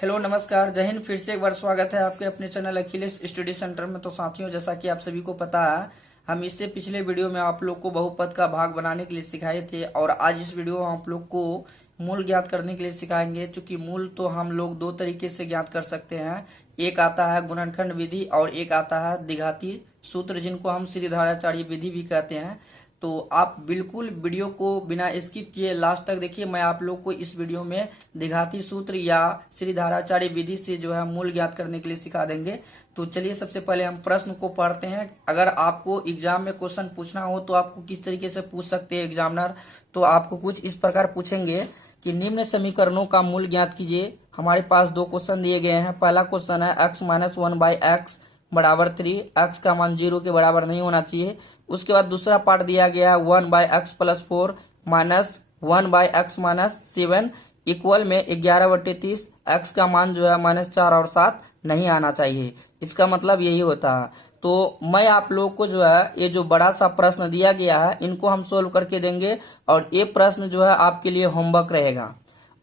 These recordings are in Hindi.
हेलो नमस्कार जय हिंद। फिर से एक बार स्वागत है आपके अपने चैनल अखिलेश स्टडी सेंटर में। तो साथियों, जैसा कि आप सभी को पता है, हम इससे पिछले वीडियो में आप लोग को बहुपद का भाग बनाने के लिए सिखाए थे और आज इस वीडियो में आप लोग को मूल ज्ञात करने के लिए सिखाएंगे। चूंकि मूल तो हम लोग दो तरीके से ज्ञात कर सकते हैं, एक आता है गुणनखंड विधि और एक आता है द्विघाती सूत्र, जिनको हम श्रीधराचार्य विधि भी कहते हैं। तो आप बिल्कुल वीडियो को बिना स्किप किए लास्ट तक देखिए। मैं आप लोग को इस वीडियो में द्विघाती सूत्र या श्रीधराचार्य विधि से जो है मूल ज्ञात करने के लिए सिखा देंगे। तो चलिए सबसे पहले हम प्रश्न को पढ़ते हैं। अगर आपको एग्जाम में क्वेश्चन पूछना हो तो आपको किस तरीके से पूछ सकते हैं एग्जामिनर, तो आपको कुछ इस प्रकार पूछेंगे कि निम्न समीकरणों का मूल ज्ञात कीजिए। हमारे पास दो क्वेश्चन दिए गए हैं। पहला क्वेश्चन है x माइनस 1/x बराबर 3, x का मान 0 के बराबर नहीं होना चाहिए। उसके बाद दूसरा पार्ट दिया गया 1/x plus 4 minus 1/x minus 7 equal में 11/30। x का मान जो है -4 और 7 नहीं आना चाहिए। इसका मतलब यही होता है। तो मैं आप लोग को जो है ये जो बड़ा सा प्रश्न दिया गया है इनको हम सोल्व करके देंगे और ये प्रश्न जो है आपके लिए होमवर्क रहेगा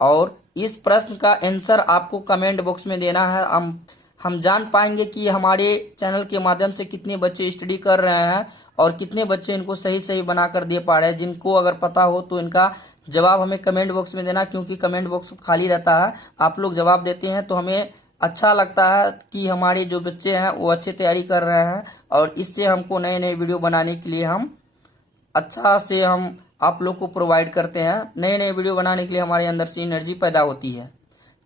और इस प्रश्न का आंसर आपको कमेंट बॉक्स में देना है। हम जान पाएंगे कि हमारे चैनल के माध्यम से कितने बच्चे स्टडी कर रहे हैं और कितने बच्चे इनको सही सही बनाकर दे पा रहे हैं। जिनको अगर पता हो तो इनका जवाब हमें कमेंट बॉक्स में देना, क्योंकि कमेंट बॉक्स खाली रहता है। आप लोग जवाब देते हैं तो हमें अच्छा लगता है कि हमारे जो बच्चे हैं वो अच्छी तैयारी कर रहे हैं और इससे हमको नए नए वीडियो बनाने के लिए हम आप लोग को प्रोवाइड करते हैं। नए नए वीडियो बनाने के लिए हमारे अंदर से एनर्जी पैदा होती है।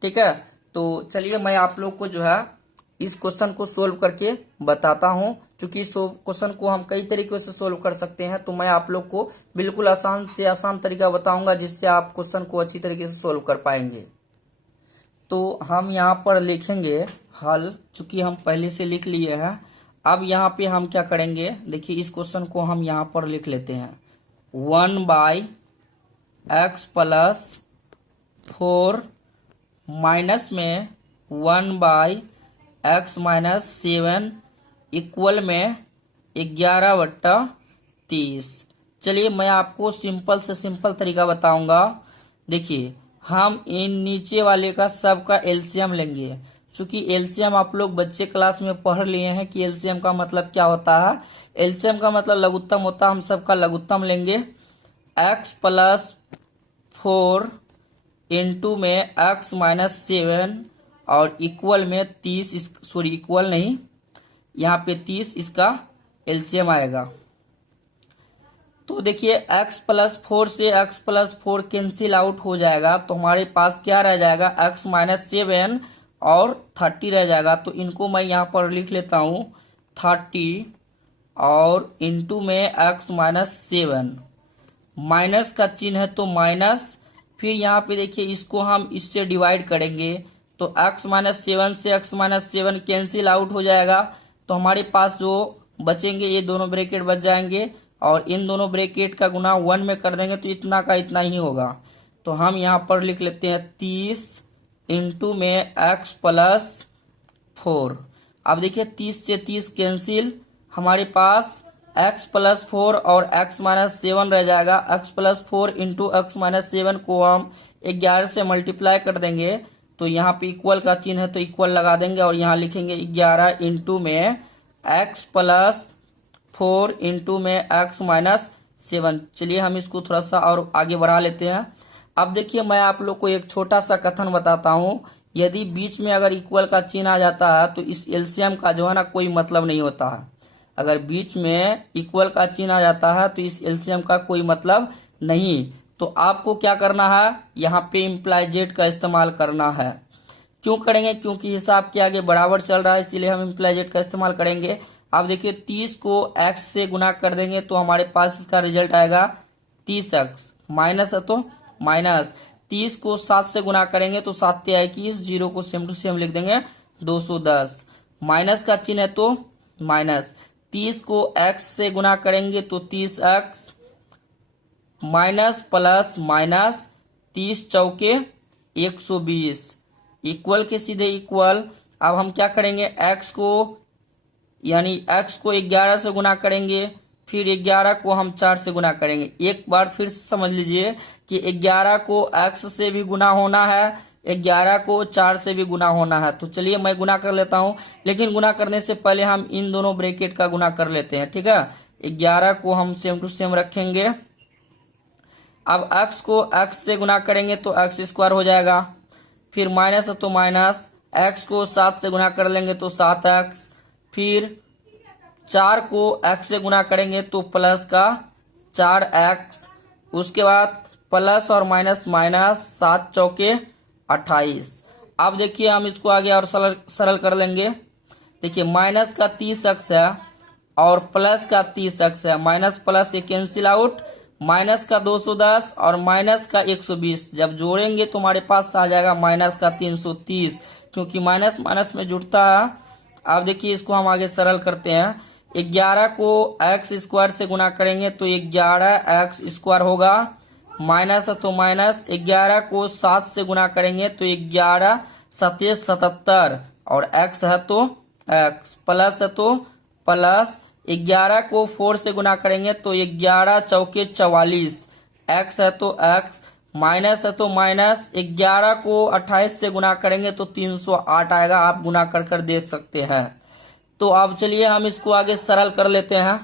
ठीक है, तो चलिए मैं आप लोग को जो है इस क्वेश्चन को सोल्व करके बताता हूं। क्योंकि इस क्वेश्चन को हम कई तरीके से सोल्व कर सकते हैं, तो मैं आप लोग को बिल्कुल आसान से आसान तरीका बताऊंगा जिससे आप क्वेश्चन को अच्छी तरीके से सोल्व कर पाएंगे। तो हम यहाँ पर लिखेंगे हल, चूंकि हम पहले से लिख लिए हैं। अब यहाँ पे हम क्या करेंगे, देखिए इस क्वेश्चन को हम यहाँ पर लिख लेते हैं 1/x प्लस 4 माइनस में 1/x माइनस 7 इक्वल में 11/30। चलिए मैं आपको सिंपल से सिंपल तरीका बताऊंगा। देखिए हम इन नीचे वाले का सबका एलसीएम लेंगे। क्योंकि एलसीएम आप लोग बच्चे क्लास में पढ़ लिए हैं कि एलसीएम का मतलब क्या होता है। एलसीएम का मतलब लघुत्तम होता है। हम सबका लघुत्तम लेंगे। x प्लस 4 इंटू में x माइनस 7 और इक्वल में 30, इक्वल नहीं, यहाँ पे 30 इसका एलसीएम आएगा। तो देखिए x प्लस 4 से x प्लस 4 कैंसिल आउट हो जाएगा, तो हमारे पास क्या रह जाएगा x माइनस 7 और 30 रह जाएगा। तो इनको मैं यहाँ पर लिख लेता हूँ 30 और इंटू में x माइनस 7, माइनस का चिन्ह है तो माइनस, फिर यहाँ पे देखिए इसको हम इससे डिवाइड करेंगे तो x माइनस 7 से x माइनस 7 कैंसिल आउट हो जाएगा। तो हमारे पास जो बचेंगे ये दोनों ब्रैकेट बच जाएंगे और इन दोनों ब्रैकेट का गुना 1 में कर देंगे तो इतना का इतना ही होगा। तो हम यहाँ पर लिख लेते हैं 30 इंटू में x प्लस 4। अब देखिए 30 से 30 कैंसिल, हमारे पास x प्लस 4 और x माइनस 7 रह जाएगा। x plus 4 into x minus 7 को हम 11 से मल्टीप्लाई कर देंगे तो यहाँ पे इक्वल का चिन्ह है तो इक्वल लगा देंगे और यहाँ लिखेंगे 11 इंटू में x प्लस 4 इंटू में x माइनस 7। चलिए हम इसको थोड़ा सा और आगे बढ़ा लेते हैं। अब देखिए मैं आप लोग को एक छोटा सा कथन बताता हूँ। यदि बीच में अगर इक्वल का चिन्ह आ जाता है तो इस एलसीएम का जो है ना कोई मतलब नहीं होता है। अगर बीच में इक्वल का चिन्ह आ जाता है तो इस एलसीएम का कोई मतलब नहीं। तो आपको क्या करना है, यहाँ पे इम्प्लाई जेड का इस्तेमाल करना है। क्यों करेंगे, क्योंकि हिसाब के आगे बराबर चल रहा है, इसीलिए हम इम्प्लाई जेड का इस्तेमाल करेंगे। अब देखिए 30 को x से गुना कर देंगे तो हमारे पास इसका रिजल्ट आएगा 30x, माइनस है तो माइनस, 30 को 7 से गुना करेंगे तो 7 ते 21, 0 को सेम टू सेम लिख देंगे 210, माइनस का चिन्ह है तो माइनस, 30 को x से गुना करेंगे तो 30x, माइनस प्लस माइनस 30 चौके 120, इक्वल के सीधे इक्वल। अब हम क्या करेंगे, x को यानी x को 11 से गुना करेंगे, फिर 11 को हम 4 से गुना करेंगे। एक बार फिर समझ लीजिए कि 11 को x से भी गुना होना है 11 को 4 से भी गुना होना है। तो चलिए मैं गुना कर लेता हूं, लेकिन गुना करने से पहले हम इन दोनों ब्रैकेट का गुना कर लेते हैं, ठीक है। 11 को हम सेम टू सेम रखेंगे। अब x को x से गुना करेंगे तो x स्क्वायर हो जाएगा, फिर माइनस है तो माइनस, x को 7 से गुना कर लेंगे तो 7x, फिर 4 को x से गुना करेंगे तो प्लस का 4x, उसके बाद प्लस और माइनस माइनस, 7 चौके 28। अब देखिए हम इसको आगे और सरल कर लेंगे। देखिए माइनस का 30x है और प्लस का 30x है, माइनस प्लस ये कैंसिल आउट, माइनस का 210 और माइनस का 120 जब जोड़ेंगे तो हमारे पास आ जाएगा माइनस का 330, क्योंकि माइनस माइनस में जुड़ता है। अब देखिए इसको हम आगे सरल करते हैं। 11 को x स्क्वायर से गुना करेंगे तो 11x स्क्वायर होगा, माइनस है तो माइनस, 11 को 7 से गुना करेंगे तो 11 7 77 और x है तो x, प्लस है तो प्लस, 11 को 4 से गुना करेंगे तो 11 चौके 44, x है तो x, माइनस है तो माइनस, 11 को 28 से गुना करेंगे तो 308 आएगा। आप गुना कर कर देख सकते हैं। तो अब चलिए हम इसको आगे सरल कर लेते हैं।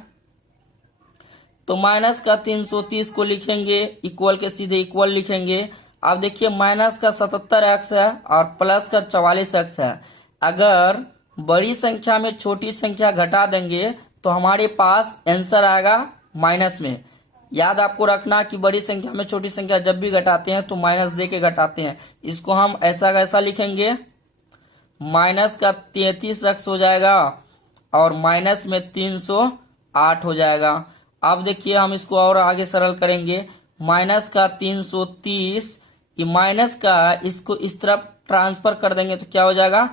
तो माइनस का 330 को लिखेंगे, इक्वल के सीधे इक्वल लिखेंगे। अब देखिए माइनस का 77x है और प्लस का 44x है। अगर बड़ी संख्या में छोटी संख्या घटा देंगे तो हमारे पास आंसर आएगा माइनस में। याद आपको रखना कि बड़ी संख्या में छोटी संख्या जब भी घटाते हैं तो माइनस दे के घटाते हैं। इसको हम ऐसा कैसा लिखेंगे, माइनस का 33x हो जाएगा और माइनस में 308 हो जाएगा। अब देखिए हम इसको और आगे सरल करेंगे। माइनस का 330, ये माइनस का इसको इस तरफ ट्रांसफर कर देंगे तो क्या हो जाएगा,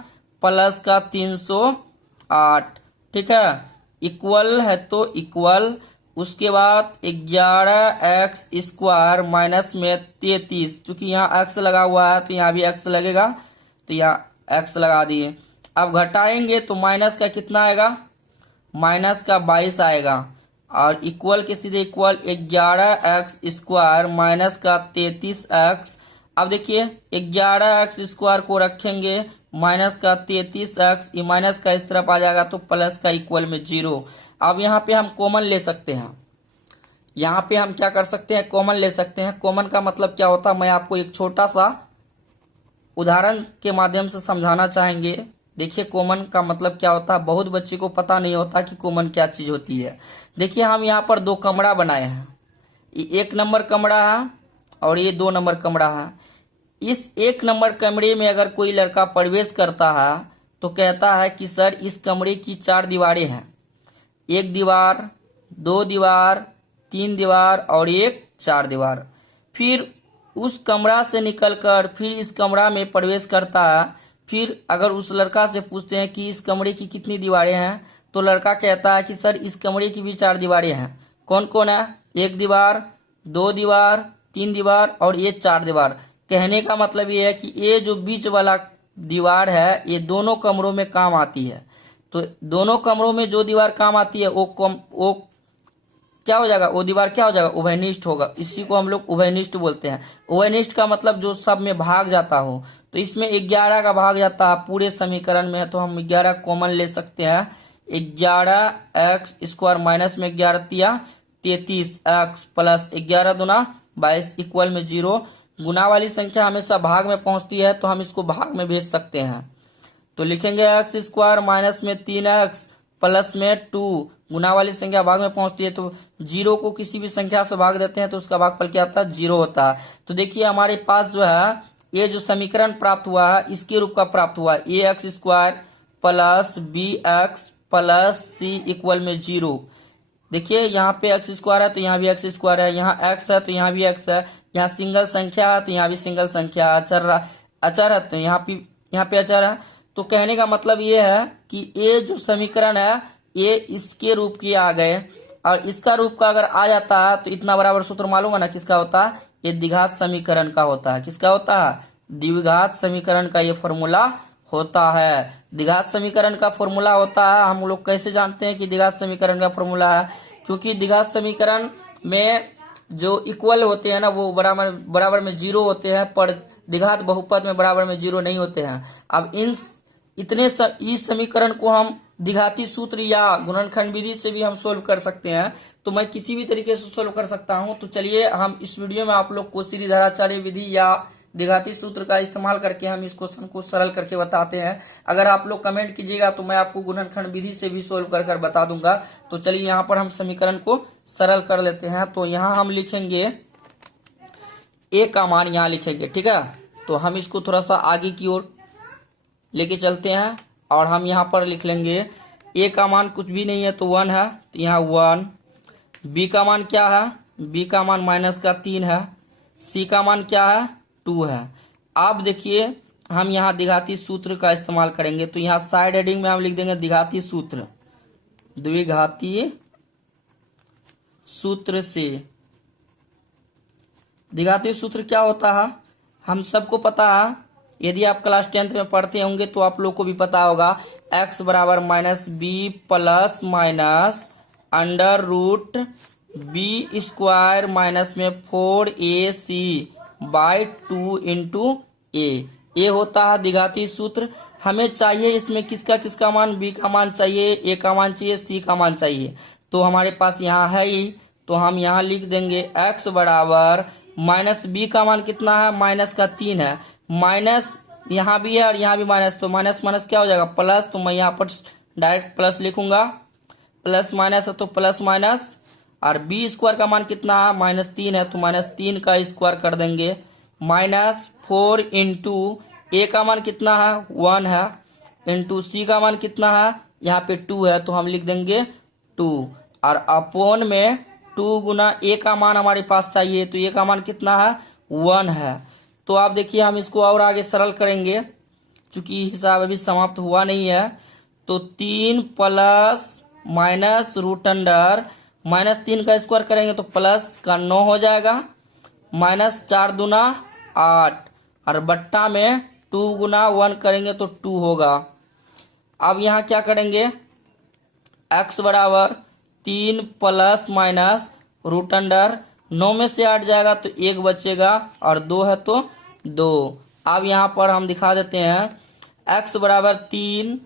प्लस का 308, ठीक है। इक्वल है तो इक्वल, उसके बाद 11x स्क्वायर माइनस में 33, चूंकि यहाँ x लगा हुआ है तो यहाँ भी x लगेगा, तो यहाँ x लगा दिए। अब घटाएंगे तो माइनस का कितना आएगा, माइनस का 22 आएगा और इक्वल के सीधे इक्वल 11x स्क्वायर माइनस का 33x। अब देखिए 11x स्क्वायर को रखेंगे, माइनस का 33x, ये माइनस का इस तरफ आ जाएगा तो प्लस का इक्वल में 0। अब यहाँ पे हम कॉमन ले सकते हैं, यहाँ पे हम क्या कर सकते हैं, कॉमन ले सकते हैं। कॉमन का मतलब क्या होता है, मैं आपको एक छोटा सा उदाहरण के माध्यम से समझाना चाहेंगे। देखिए कॉमन का मतलब क्या होता है, बहुत बच्चे को पता नहीं होता कि कॉमन क्या चीज होती है। देखिए हम यहाँ पर 2 कमरा बनाए हैं, ये 1 नंबर कमरा है और ये 2 नंबर कमरा है। इस 1 नंबर कमरे में अगर कोई लड़का प्रवेश करता है तो कहता है कि सर इस कमरे की 4 दीवारें हैं, 1 दीवार, 2 दीवार, 3 दीवार और एक 4 दीवार। फिर उस कमरा से निकलकर फिर इस कमरा में प्रवेश करता है। फिर अगर उस लड़का से पूछते हैं कि इस कमरे की कितनी दीवारें हैं, तो लड़का कहता है कि सर इस कमरे की भी 4 दीवारें हैं। कौन कौन है, 1 दीवार, 2 दीवार, 3 दीवार और ये 4 दीवार। कहने का मतलब ये है कि ये जो बीच वाला दीवार है ये दोनों कमरों में काम आती है। तो दोनों कमरों में जो दीवार काम आती है वो क्या हो जाएगा, वो दीवार क्या हो जाएगा, उभयनिष्ठ होगा। इसी को हम लोग उभयनिष्ठ बोलते हैं। उभयनिष्ठ का मतलब जो सब में भाग जाता हो। तो इसमें 11 का भाग जाता है पूरे समीकरण में, तो हम 11 कॉमन ले सकते हैं। 11x स्क्वायर माइनस में 11 तिया 33x प्लस 11 दूना 22 इक्वल में 0। गुना वाली संख्या हमेशा भाग में पहुंचती है तो हम इसको भाग में भेज सकते हैं। तो लिखेंगे x स्क्वायर माइनस में 3x प्लस में 2। गुना वाली संख्या भाग में पहुंचती है तो 0 को किसी भी संख्या से भाग देते हैं तो उसका भागफल क्या होता है, 0 होता है। तो देखिए हमारे पास जो है ये जो समीकरण प्राप्त हुआ है इसके रूप का प्राप्त हुआ है, ax square plus bx plus c equal में 0। देखिए यहाँ पे x स्क्वायर है तो यहाँ भी x स्क्वायर है, यहाँ x है तो यहाँ भी x है, यहाँ सिंगल संख्या है तो यहाँ भी सिंगल संख्या, अचर है तो यहाँ पे अचर है। तो कहने का मतलब ये है कि ये जो समीकरण है ये इसके रूप के आ गए, और इसका रूप का अगर आ जाता है तो इतना बराबर सूत्र मालूम है ना किसका होता है, ये द्विघात समीकरण का होता है। किसका होता है, द्विघात समीकरण का ये फॉर्मूला होता है। द्विघात समीकरण का फॉर्मूला होता है, हम लोग कैसे जानते हैं कि द्विघात समीकरण का फॉर्मूला है, क्योंकि द्विघात समीकरण में जो इक्वल होते हैं ना वो बराबर में 0 होते हैं, पर द्विघात बहुपद में बराबर में 0 नहीं होते हैं। अब इस समीकरण को हम द्विघाती सूत्र या गुणनखंड विधि से भी हम सोल्व कर सकते हैं, तो मैं किसी भी तरीके से सोल्व कर सकता हूं। तो चलिए हम इस वीडियो में आप लोग को श्रीधराचार्य विधि या द्विघाती सूत्र का इस्तेमाल करके हम इस क्वेश्चन को सरल करके बताते हैं। अगर आप लोग कमेंट कीजिएगा तो मैं आपको गुणनखंड विधि से भी सोल्व कर बता दूंगा। तो चलिए यहाँ पर हम समीकरण को सरल कर लेते हैं। तो यहाँ हम लिखेंगे ए का मान, यहाँ लिखेंगे, ठीक है। तो हम इसको थोड़ा सा आगे की ओर लेके चलते हैं और हम यहाँ पर लिख लेंगे ए का मान कुछ भी नहीं है तो 1 है, तो यहाँ 1। बी का मान क्या है, बी का मान -3 है। सी का मान क्या है, 2 है। अब देखिए हम यहाँ द्विघाती सूत्र का इस्तेमाल करेंगे। तो यहाँ साइड हेडिंग में हम लिख देंगे द्विघाती सूत्र, द्विघाती सूत्र से। द्विघाती सूत्र क्या होता है हम सबको पता है, यदि आप क्लास 10th में पढ़ते होंगे तो आप लोग को भी पता होगा। x बराबर -b plus minus under root B square minus में 4ac बाई 2 इंटू ए होता है द्विघाती सूत्र। हमें चाहिए इसमें किसका मान, b का मान चाहिए, a का मान चाहिए, c का मान चाहिए। तो हमारे पास यहाँ है ही, तो हम यहाँ लिख देंगे x बराबर -b का मान कितना है, -3 है। माइनस यहाँ भी है और यहाँ भी माइनस, तो माइनस माइनस क्या हो जाएगा, प्लस। तो मैं यहाँ पर डायरेक्ट प्लस लिखूंगा, प्लस माइनस है तो प्लस माइनस। और बी स्क्वायर का मान कितना है, -3 है, तो -3 का स्क्वायर कर देंगे। -4 इंटू ए का मान कितना है, 1 है, इंटू सी का मान कितना है, यहाँ पे 2 है, तो हम लिख देंगे 2। और अपोन में 2 गुना ए का मान हमारे पास चाहिए, तो ए का मान कितना है, 1 है। तो आप देखिए हम इसको और आगे सरल करेंगे, चूंकि हिसाब अभी समाप्त हुआ नहीं है। तो 3 प्लस माइनस रूट अंडर -3 का स्क्वायर करेंगे तो प्लस का 9 हो जाएगा, -4 दूना 8 और बट्टा में 2 गुना 1 करेंगे तो 2 होगा। अब यहाँ क्या करेंगे, x बराबर 3 प्लस माइनस रूट अंडर 9 में से 8 जाएगा तो 1 बचेगा और 2 है तो 2। अब यहाँ पर हम दिखा देते हैं x बराबर 3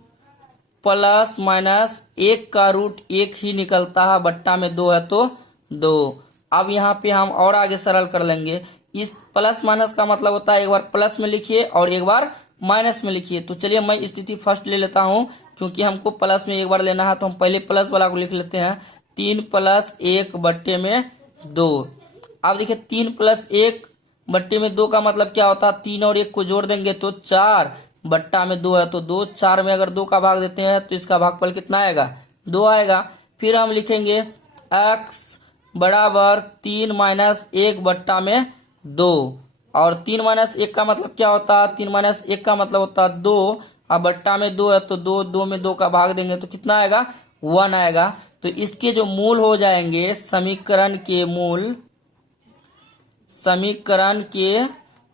प्लस माइनस 1 का रूट 1 ही निकलता है, बट्टा में 2 है तो 2। अब यहाँ पे हम और आगे सरल कर लेंगे। इस प्लस माइनस का मतलब होता है एक बार प्लस में लिखिए और एक बार माइनस में लिखिए। तो चलिए मैं स्थिति फर्स्ट ले लेता हूँ, क्योंकि हमको प्लस में एक बार लेना है तो हम पहले प्लस वाला को लिख लेते हैं। 3 प्लस 1 बट्टे में 2। अब देखिए 3 प्लस 1 बट्टे में 2 का मतलब क्या होता है, 3 और 1 को जोड़ देंगे तो 4, बट्टा में 2 है तो 2। 4 में अगर 2 का भाग देते हैं तो इसका भागफल कितना आएगा, 2 आएगा। फिर हम लिखेंगे x बराबर 3 माइनस 1 बट्टा में 2। और 3 माइनस 1 का मतलब क्या होता है, 3 माइनस 1 का मतलब होता है 2, अब बट्टा में 2 है तो 2 में 2 का भाग देंगे तो कितना आएगा, 1 आएगा। तो इसके जो मूल हो जाएंगे, समीकरण के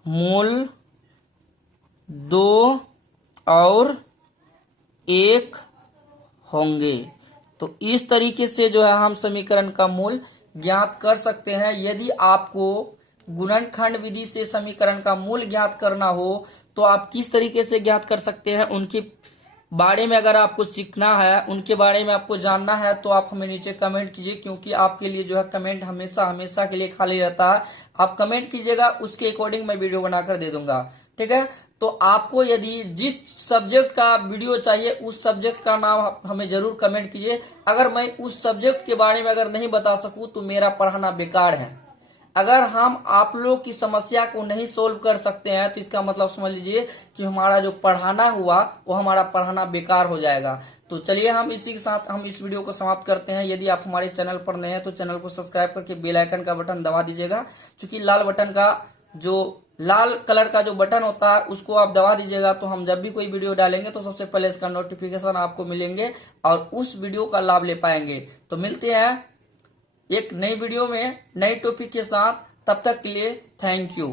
मूल 2 और 1 होंगे। तो इस तरीके से जो है हम समीकरण का मूल ज्ञात कर सकते हैं। यदि आपको गुणनखंड विधि से समीकरण का मूल ज्ञात करना हो तो आप किस तरीके से ज्ञात कर सकते हैं, उनके बारे में अगर आपको सीखना है, उनके बारे में आपको जानना है तो आप हमें नीचे कमेंट कीजिए, क्योंकि आपके लिए जो है कमेंट हमेशा के लिए खाली रहता है। आप कमेंट कीजिएगा, उसके अकॉर्डिंग मैं वीडियो बनाकर दे दूंगा, ठीक है। तो आपको यदि जिस सब्जेक्ट का वीडियो चाहिए उस सब्जेक्ट का नाम हमें जरूर कमेंट कीजिए। अगर मैं उस सब्जेक्ट के बारे में अगर नहीं बता सकूं तो मेरा पढ़ाना बेकार है। अगर हम आप लोग की समस्या को नहीं सोल्व कर सकते हैं तो इसका मतलब समझ लीजिए कि हमारा जो पढ़ाना हुआ वो हमारा पढ़ाना बेकार हो जाएगा। तो चलिए हम इसी के साथ हम इस वीडियो को समाप्त करते हैं। यदि आप हमारे चैनल पर नए हैं तो चैनल को सब्सक्राइब करके बेल आइकन का बटन दबा दीजिएगा, क्योंकि लाल कलर का जो बटन होता है उसको आप दबा दीजिएगा, तो हम जब भी कोई वीडियो डालेंगे तो सबसे पहले इसका नोटिफिकेशन आपको मिलेंगे और उस वीडियो का लाभ ले पाएंगे। तो मिलते हैं एक नई वीडियो में नई टॉपिक के साथ, तब तक के लिए थैंक यू।